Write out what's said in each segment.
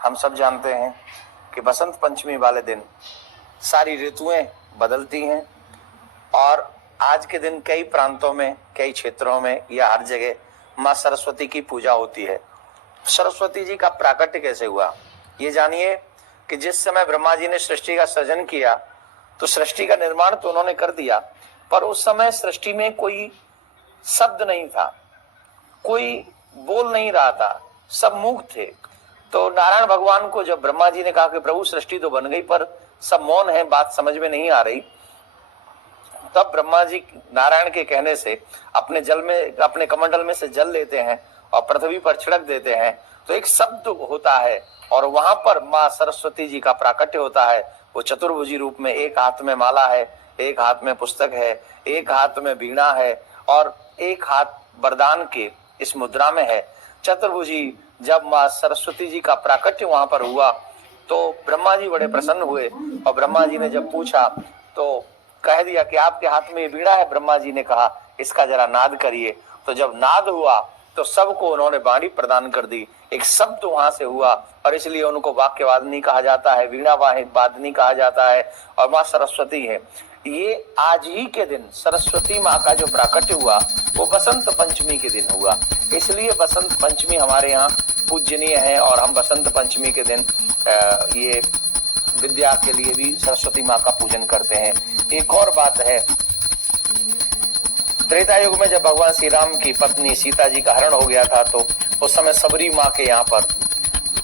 हम सब जानते हैं कि बसंत पंचमी वाले दिन सारी ऋतुएं बदलती हैं और आज के दिन कई प्रांतों में, कई क्षेत्रों में या हर जगह माँ सरस्वती की पूजा होती है। सरस्वती जी का प्राकट्य कैसे हुआ, ये जानिए कि जिस समय ब्रह्मा जी ने सृष्टि का सृजन किया तो सृष्टि का निर्माण तो उन्होंने कर दिया, पर उस समय सृष्टि में कोई शब्द नहीं था, कोई बोल नहीं रहा था, सब मूक थे। तो नारायण भगवान को जब ब्रह्मा जी ने कहा कि प्रभु सृष्टि तो बन गई पर सब मौन है, बात समझ में नहीं आ रही, तब ब्रह्मा जी नारायण के कहने से अपने जल में, अपने कमंडल में से जल लेते हैं और पृथ्वी पर छिड़क देते हैं तो एक शब्द होता है और वहां पर माँ सरस्वती जी का प्राकट्य होता है। वो चतुर्भुजी रूप में, एक हाथ में माला है, एक हाथ में पुस्तक है, एक हाथ में वीणा है और एक हाथ वरदान के इस मुद्रा में है। चतुर्भुजी जब माँ सरस्वती जी का प्राकट्य वहां पर हुआ तो ब्रह्मा जी बड़े प्रसन्न हुए और ब्रह्मा जी ने जब पूछा तो कह दिया कि आपके हाथ में ये वीणा है। ब्रह्मा जी ने कहा इसका जरा नाद करिए। तो जब नाद हुआ तो सबको उन्होंने वाणी प्रदान कर दी, एक शब्द वहां से हुआ और इसलिए उनको वाक्यवादिनी कहा जाता है, वीणा वादिनी कहा जाता है और माँ सरस्वती है। ये आज ही के दिन सरस्वती माँ का जो प्राकट्य हुआ वो बसंत पंचमी के दिन हुआ, इसलिए बसंत पंचमी हमारे यहाँ पूजनीय है और हम बसंत पंचमी के दिन ये विद्या के लिए भी सरस्वती माँ का पूजन करते हैं। एक और बात है, त्रेता युग में जब भगवान श्री राम की पत्नी सीता जी का हरण हो गया था तो उस समय सबरी माँ के यहाँ पर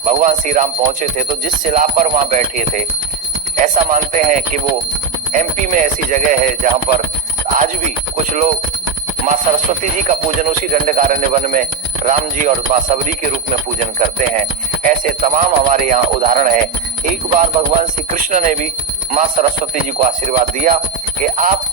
भगवान श्री राम पहुंचे थे। तो जिस शिला पर वहां बैठे थे, ऐसा मानते हैं कि वो एमपी में ऐसी जगह है जहां पर आज भी कुछ लोग माँ सरस्वती जी का पूजन उसी दंडकारण्य वन में राम जी और माँ सबरी के रूप में पूजन करते हैं। ऐसे तमाम हमारे यहाँ उदाहरण है। एक बार भगवान श्री कृष्ण ने भी माँ सरस्वती जी को आशीर्वाद दिया कि आप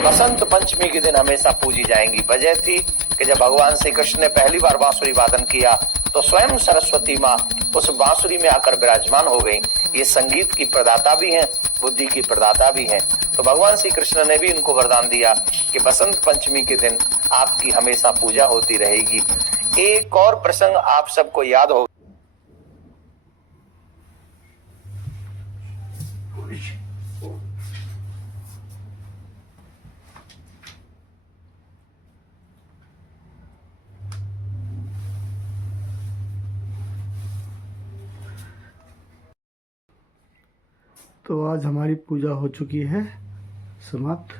बसंत पंचमी के दिन हमेशा पूजी जाएंगी। वजह थी कि जब भगवान श्री कृष्ण ने पहली बार बांसुरी वादन किया तो स्वयं सरस्वती माँ उस बांसुरी में आकर विराजमान हो गई। ये संगीत की प्रदाता भी हैं, बुद्धि की प्रदाता भी हैं। तो भगवान श्री कृष्ण ने भी इनको वरदान दिया कि बसंत पंचमी के दिन आपकी हमेशा पूजा होती रहेगी। एक और प्रसंग आप सबको याद होगा। तो आज हमारी पूजा हो चुकी है समाप्त।